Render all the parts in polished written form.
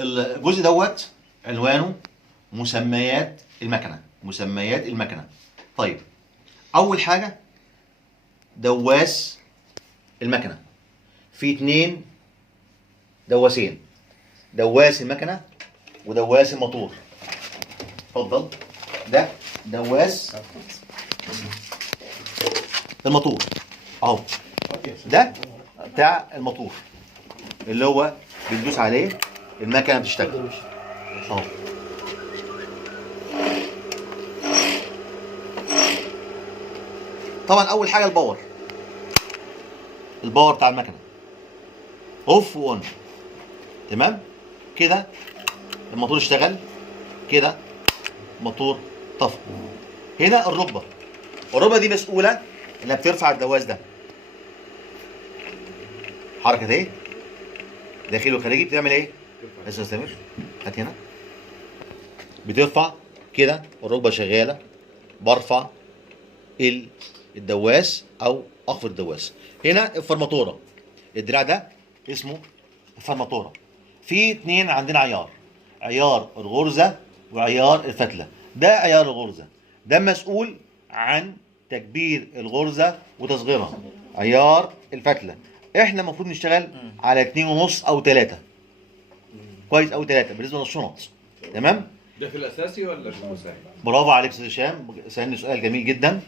الجزء دوت عنوانه مسميات المكنه. مسميات المكنه. طيب اول حاجه دواس المكنه. في اتنين دواسين، دواس المكنه ودواس الموتور. اتفضل. ده دواس الموتور اهو. ده بتاع الموتور اللي هو بندوس عليه المكنه بتشتغل اهو. طبعا اول حاجه الباور. الباور بتاع المكنه اوف واون. تمام كده الموتور اشتغل كده، الموتور طفى. هنا الركبه. الركبه دي مسؤوله انها بترفع الدواس ده. حركه ايه؟ داخلي وخارجي. بتعمل ايه؟ بس استمر. هات هنا. بترفع كده الركبه شغاله، برفع الدواس او اخفض الدواس. هنا الفرماتوره. الدراع ده اسمه الفرماتوره. في اتنين عندنا عيار، عيار الغرزه وعيار الفتله. ده عيار الغرزه، ده مسؤول عن تكبير الغرزه وتصغيرها. عيار الفتله احنا المفروض نشتغل على 2.5 او 3. كويس او 3 بالنسبه للشنط. تمام. ده في الاساسي ولا في المساعد؟ برافو عليك استاذ هشام، سالني سؤال جميل جدا.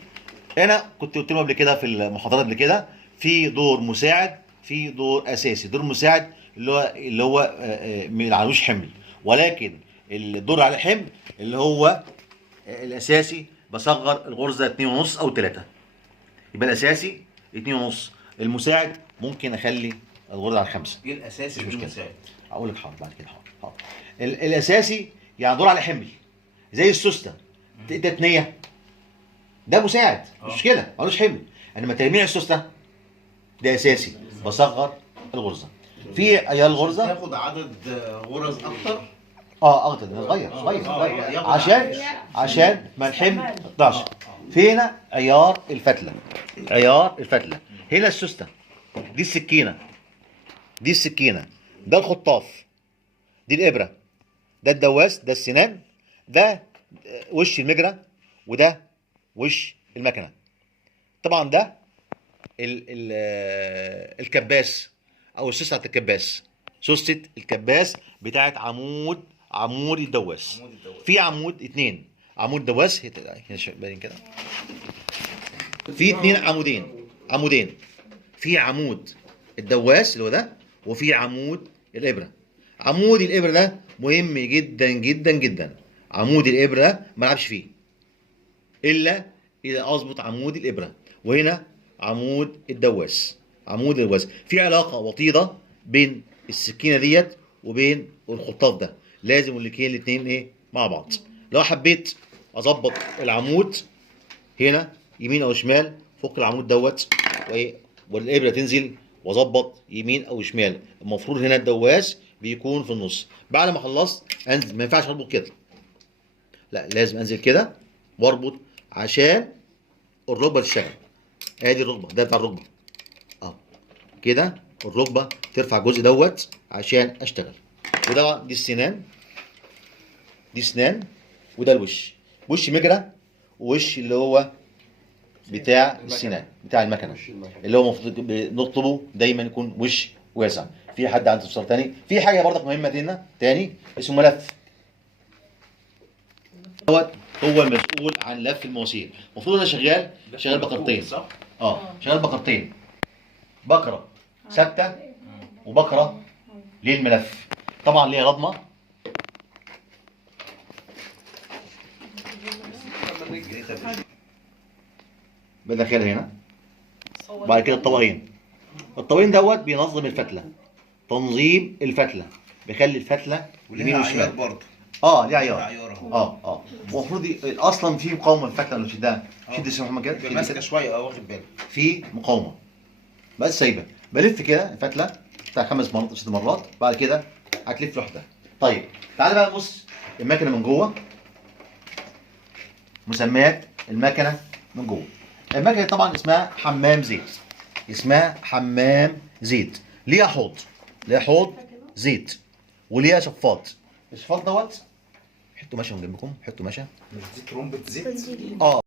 انا كنت قلت لهم قبل كده في المحاضرات قبل كده في دور مساعد، في دور اساسي. دور مساعد اللي هو ما عليهوش حمل، ولكن الدور على حمل اللي هو الاساسي بصغر الغرزه 2.5 او 3. يبقى الاساسي 2.5، المساعد ممكن اخلي الغرزه على 5. ايه الاساسي مش مشكله. والمساعد؟ اقول لك حاضر بعد كده. حاضر. الاساسي يعني دور على حمل زي السوسته تتنيه، ده مساعد مش مشكله ملوش حمل. انما تجميع السوسته ده اساسي بصغر الغرزه. في عيار الغرزه تاخد عدد غرز اكتر. اكتر ده صغير عشان ما الحمل 12. في هنا عيار الفتله. عيار الفتله هنا السوسته، دي السكينه، دي السكينه، ده الخطاف، دي الابره، ده الدواس، ده السنان، ده وش المجرى، وده وش المكنه. طبعا ده الكباس او السوسته بتاعت الكباس. سوسته الكباس بتاعت عمود الدواس. في عمود اتنين، عمود دواس هنا باين كده. في اتنين عمودين. في عمود الدواس اللي هو ده، وفي عمود الابره. عمود الابره ده مهم جدا جدا جدا. عمود الابره ده ما العبش فيه الا اذا اظبط عمود الابره. وهنا عمود الدواس. عمود الدواس في علاقه وطيده بين السكينه ديت وبين الخطاف ده. لازم الاثنين ايه مع بعض. لو حبيت اظبط العمود هنا يمين او شمال فوق العمود دوت وايه، والابره تنزل واظبط يمين او شمال. المفروض هنا الدواس بيكون في النص. بعد ما خلصت انزل، ما ينفعش اربط كده، لا لازم انزل كده واربط عشان الركبه تشتغل. ادي الركبه، ده بتاع الركبه كده. الركبه ترفع الجزء دوت عشان اشتغل. وده دي السنان، دي سنان، وده الوش، وش مجرى، ووش اللي هو بتاع السنان بتاع المكنه، اللي هو المفروض نطلبه دايما يكون وش واسع. في حد عنده استفسار تاني؟ في حاجه برضك مهمه هنا تاني اسمه ملف. دوت هو المسؤول عن لف المواسير. المفروض انا شغال بقرتين. صح؟ شغال بقرتين، بقره ثابته وبقره للملف. طبعا ليها رضمه. بدخلها هنا. بعد كده الطواقين دوت بينظم الفتله، تنظيم الفتله، بيخلي الفتله يمين وشمال برضه. ليه عيار. المفروض اصلا في مقاومه الفتله اللي شدها. شد اسمه محمد كده ماسكه شويه واخد بالك. في مقاومه بس سايبه. بلف كده الفتله بتاع 5 مرات أو 6 مرات. بعد كده هتلف لوحدها. طيب تعالى بقى نبص المكنه من جوه. مسميات المكنه من جوه. المكنه طبعا اسمها حمام زيت. اسمها حمام زيت. ليها حوض زيت، والياء شفاط. الشفاط دوت حطوا مشا من جنبكم، حطوا مشا. مش دي ترومبة زيت؟ اه